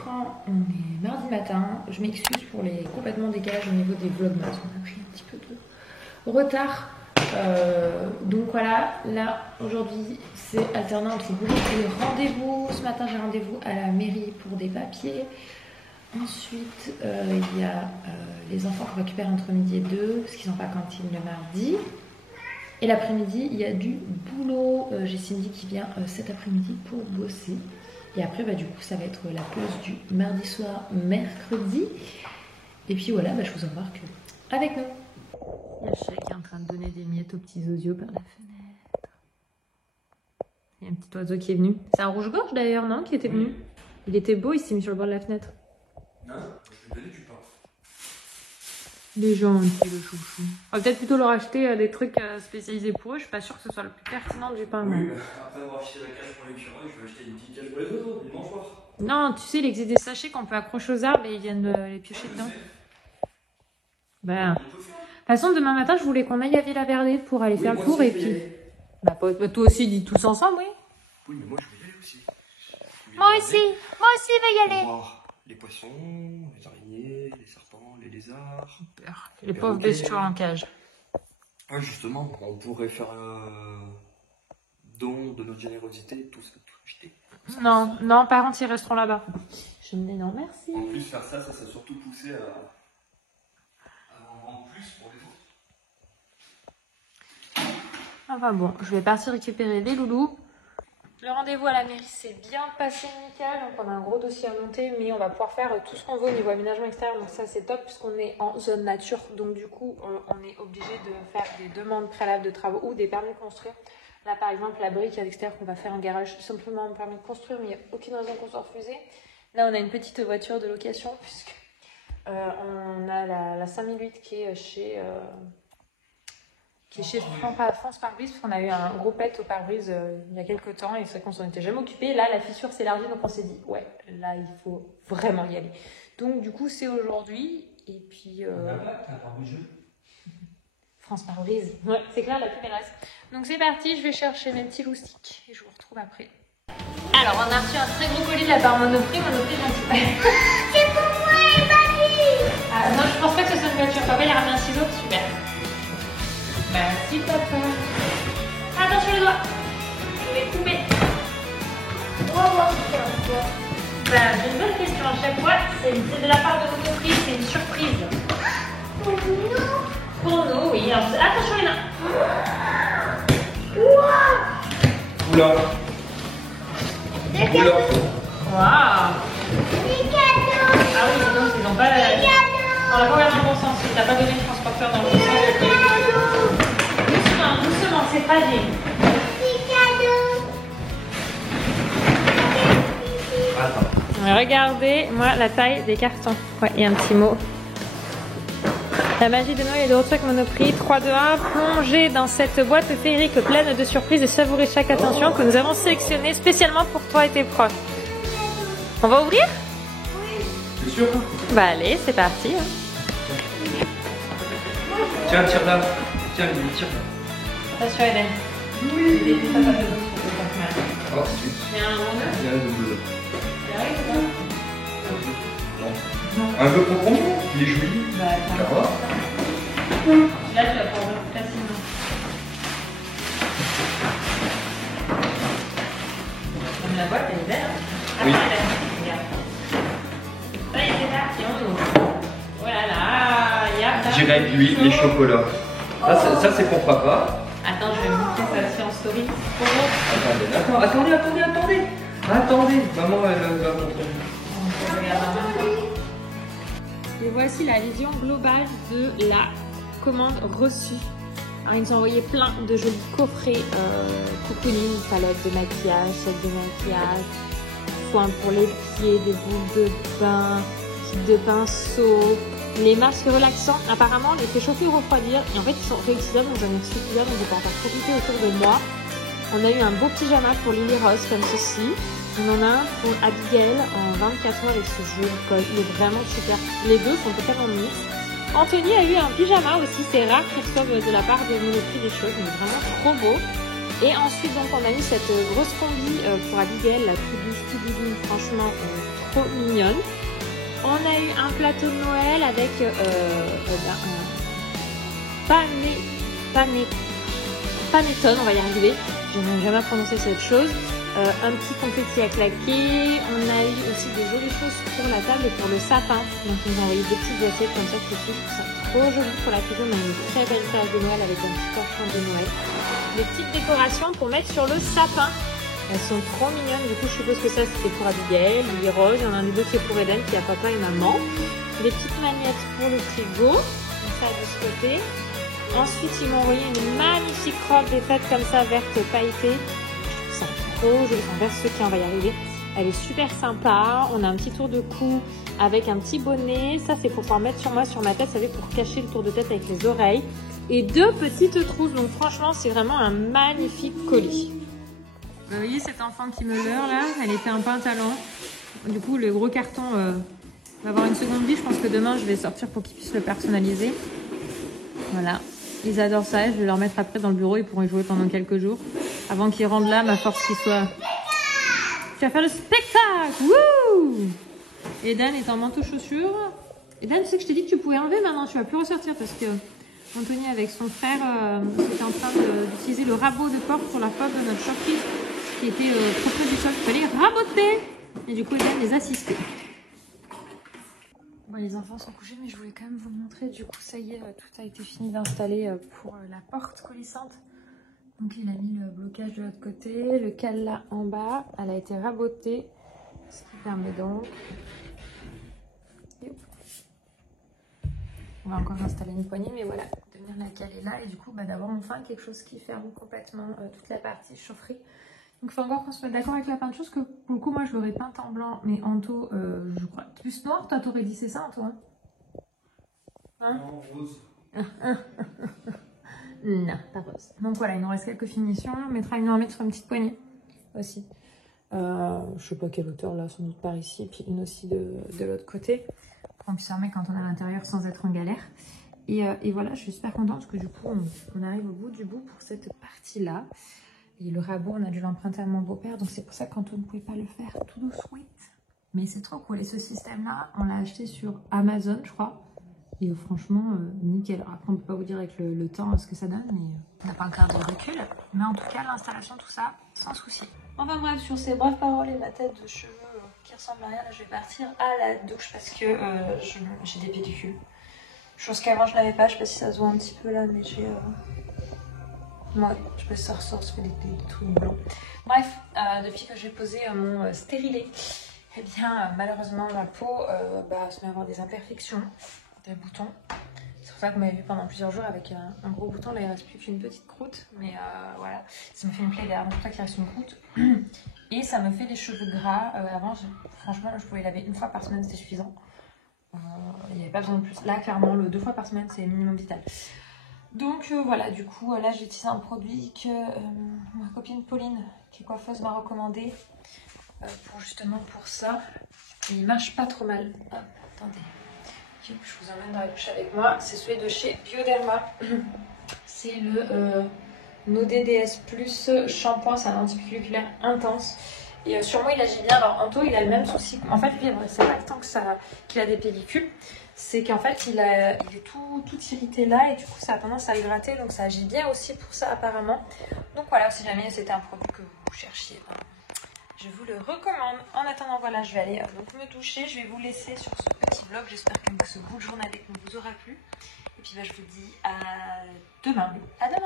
l'écran, on est mardi matin. Je m'excuse pour les complètement décalages au niveau des vlogmas. On a pris un petit peu de retard. Donc voilà, là aujourd'hui c'est alternant entre boulot et rendez-vous. Ce matin j'ai rendez-vous à la mairie pour des papiers. Ensuite il y a les enfants qu'on récupère entre midi et 2 parce qu'ils n'ont pas cantine le mardi. Et l'après-midi il y a du boulot. J'ai Cindy qui vient cet après-midi pour bosser. Et après du coup ça va être la pause du mardi soir, mercredi. Et puis voilà, je vous embarque avec nous. Il y a Chay qui est en train de donner des miettes aux petits osios par la fenêtre. Il y a un petit oiseau qui est venu. C'est un rouge-gorge d'ailleurs, non? Qui était venu. Il était beau, il s'est mis sur le bord de la fenêtre. Non, je vais donner du pain. Il est gentil le chouchou. On va peut-être plutôt leur acheter des trucs spécialisés pour eux. Je suis pas sûre que ce soit le plus pertinent du pain. Oui, après avoir acheté la cage pour l'écureuil, je vais acheter des petites cages pour les oiseaux, des mangeoires. Non, tu sais, il existe des sachets qu'on peut accrocher aux arbres et ils viennent les piocher dedans. Ben. De toute façon, demain matin, je voulais qu'on aille à Villa Verde pour aller faire le tour et puis. Toi aussi, dis tous ensemble, oui. Oui, mais moi je vais y aller aussi. Moi aussi, je vais y aller. Voir les poissons, les araignées, les serpents, les lézards. Les pauvres bestiaux en cage. Ouais, justement, on pourrait faire don de notre générosité, tout ça, tout jeter. Non, non, par contre, ils resteront là-bas. Je me dis non, merci. En plus, faire ça, ça surtout poussé à en vendre plus pour les autres. Enfin bon, je vais partir récupérer les loulous. Le rendez-vous à la mairie s'est bien passé, nickel. Donc on a un gros dossier à monter, mais on va pouvoir faire tout ce qu'on veut au niveau aménagement extérieur. Donc ça c'est top puisqu'on est en zone nature. Donc du coup, on est obligé de faire des demandes préalables de travaux ou des permis de construire. Là par exemple, la brique à l'extérieur qu'on va faire un garage, tout simplement un permis de construire, mais il n'y a aucune raison qu'on soit refusé. Là on a une petite voiture de location puisque on a la 5008 qui est chez France Pare-Brise, parce qu'on a eu un gros pet au pare-brise il y a quelques temps et c'est vrai qu'on s'en était jamais occupé. Là, la fissure s'élargit, donc on s'est dit, ouais, là, il faut vraiment y aller. Donc, du coup, c'est aujourd'hui. Et puis. France Pare-Brise. Ouais, c'est clair, la pub elle reste. Donc, c'est parti, je vais chercher mes petits loustiques et je vous retrouve après. Alors, on a reçu un très gros colis de la part Monoprix. Monoprix, gentil. C'est pour moi, Emmanuel. Ah, non, je pense pas que ce soit une voiture. Papa, il a ramené un ciseau, super. Merci papa. Attention les doigts. Je vais couper. J'ai une bonne question à chaque fois. C'est de la part de Monoprix, c'est une surprise. Pour nous. Pour nous, oui. Alors, attention les mains. Oula. Des cadeaux. Waouh. Des cadeaux. Ah oui, donc ils n'ont pas la. Des cadeaux. On l'a pas regardé dans le bon sens. Il t'a pas donné le transporteur dans le bon sens. Doucement, doucement, c'est fragile. Des cadeaux. Attends. Regardez, moi, la taille des cartons. Ouais, il y a un petit mot. La magie de Noël est de retour avec Monoprix. 3, 2, 1. Plongez dans cette boîte féerique pleine de surprises et savourez chaque attention que nous avons sélectionnée spécialement pour toi et tes proches. On va ouvrir? C'est sûr? Bah allez, c'est parti. Hein. Tiens, tire là. Tiens, tire. Attention Hélène. Oui. Oh, zut. Il y a un monde. Il y a un double. Non. Un peu profond, il est joli. Bah attends. Tu vas voir. Là, tu vas pouvoir ouvrir facilement. La boîte, elle est belle. Hein. Oui. Regarde. Ça y est, c'est parti, on ouvre. Voilà, là, il y a... Direct, lui, les chocolats. Ça c'est pour papa. Attends, je vais montrer ça aussi en story. Pour vous. Attendez. Maman, elle va montrer. On regarde en même temps. Et voici la vision globale de la commande reçue. Alors, ils nous ont envoyé plein de jolis coffrets, cocooning, palettes de maquillage, sets de maquillage, soins pour les pieds, des boules de bain, kits de pinceau, les masques relaxants. Apparemment, les fait chauffer ou refroidir. Et en fait, ils sont réutilisables. Donc, j'en ai reçu plusieurs, donc je vais en faire profiter autour de moi. On a eu un beau pyjama pour Lily Rose, comme ceci. On en a un pour Abigail en 24 heures avec ce joli col. Il est vraiment super. Les deux sont totalement mix. Anthony a eu un pyjama aussi. C'est rare qu'il reçoive de la part de Monoprix des choses. Mais vraiment trop beau. Et ensuite, donc, on a eu cette grosse combi pour Abigail, la tout douce, tout doudoune. Franchement, trop mignonne. On a eu un plateau de Noël avec panettone, on va y arriver. Je n'ai jamais prononcé cette chose. Un petit confetti à claquer. On a eu aussi des jolies choses pour la table et pour le sapin. Donc ils nous ont envoyé des petites assiettes comme ça qui sont trop jolies pour la cuisine. On a une très belle table de Noël avec un petit torchon de Noël. Des petites décorations pour mettre sur le sapin. Elles sont trop mignonnes. Du coup je suppose que ça c'était pour Abigail. Il est rose. Il y en a un autre qui est pour Eden, qui a papa et maman. Des petites magnettes pour le frigo. Donc ça de ce côté. Ensuite ils m'ont envoyé une magnifique robe des fêtes comme ça, verte pailletée. Je vais vers ce qui on va y arriver. Elle est super sympa. On a un petit tour de cou avec un petit bonnet. Ça c'est pour pouvoir mettre sur moi, sur ma tête, ça fait pour cacher le tour de tête avec les oreilles. Et 2 petites trousses. Donc franchement c'est vraiment un magnifique colis. Vous voyez cet enfant qui me leurre là, elle était un pantalon. Du coup le gros carton va avoir une seconde vie. Je pense que demain je vais sortir pour qu'ils puissent le personnaliser. Voilà. Ils adorent ça, je vais leur mettre après dans le bureau, ils pourront y jouer pendant quelques jours. Avant qu'ils rendent l'âme, à force qu'ils soient... Tu vas faire le spectacle. Wouh! Eden est en manteau chaussures. Eden, tu sais que je t'ai dit que tu pouvais enlever maintenant, tu vas plus ressortir parce que Anthony avec son frère était en train d'utiliser le rabot de porte pour la porte de notre surprise qui était trop près du sol. Il fallait raboter. Et du coup, Eden les assistait. Bon, les enfants sont couchés, mais je voulais quand même vous montrer. Du coup, ça y est, tout a été fini d'installer pour la porte coulissante. Donc, il a mis le blocage de l'autre côté, le cadenas en bas. Elle a été rabotée, ce qui permet donc... On va encore installer une poignée, mais voilà, de venir la caler là. Et du coup, d'avoir enfin quelque chose qui ferme complètement toute la partie chaufferie. Donc il faut encore qu'on se mette d'accord avec la peinture, parce que pour le coup moi je l'aurais peinte en blanc, mais Anto, je crois, plus noir, toi t'aurais dit c'est ça Anto hein? Non, rose. Non, pas rose. Donc voilà, il nous reste quelques finitions, on mettra une ornette sur une petite poignée aussi. Je sais pas quelle hauteur là, sans doute par ici, puis une aussi de l'autre côté, pour qu'on puisse fermer quand on est à l'intérieur sans être en galère. Et voilà, je suis super contente, parce que du coup on arrive au bout du bout pour cette partie-là. Et le rabot, on a dû l'emprunter à mon beau-père, donc c'est pour ça qu'Anto ne pouvait pas le faire tout de suite. Mais c'est trop cool. Et ce système-là, on l'a acheté sur Amazon, je crois. Et franchement, nickel. Après, on ne peut pas vous dire avec le temps ce que ça donne, mais on n'a pas encore de recul. Mais en tout cas, l'installation, tout ça, sans souci. Enfin bref, sur ces brèves paroles et ma tête de cheveux qui ressemble à rien, là, je vais partir à la douche parce que j'ai des pellicules. Chose qu'avant, je n'avais pas. Je sais pas si ça se voit un petit peu là, mais j'ai... Ouais, je peux ça ressort, ça fait des trucs blancs. Bref, depuis que j'ai posé mon stérilet, eh bien malheureusement ma peau se met à avoir des imperfections, des boutons. C'est pour ça que vous m'avez vu pendant plusieurs jours avec un gros bouton. Là il ne reste plus qu'une petite croûte, mais voilà, ça me fait une plaie derrière, donc c'est pour ça qu'il reste une croûte. Et ça me fait des cheveux gras. Avant, franchement, je pouvais laver une fois par semaine, c'était suffisant. Il n'y avait pas besoin de plus. Là, clairement, le 2 fois par semaine, c'est le minimum vital. Donc voilà, du coup là j'ai utilisé un produit que ma copine Pauline, qui est coiffeuse, m'a recommandé pour ça. Et il marche pas trop mal. Hop, attendez, je vous emmène dans la douche avec moi. C'est celui de chez Bioderma. C'est le NoDDS Plus shampoing, c'est un antipelliculaire intense. Et sur moi il agit bien. Alors Anto il a le même souci. En fait lui c'est pas tant que ça qu'il a des pellicules. C'est qu'en fait il est tout irrité là et du coup ça a tendance à le gratter, donc ça agit bien aussi pour ça apparemment. Donc voilà, si jamais c'était un produit que vous cherchiez, je vous le recommande. En attendant voilà, je vais aller donc me doucher, je vais vous laisser sur ce petit vlog. J'espère que ce bout de journée avec nous vous aura plu. Et puis je vous dis à demain. À demain.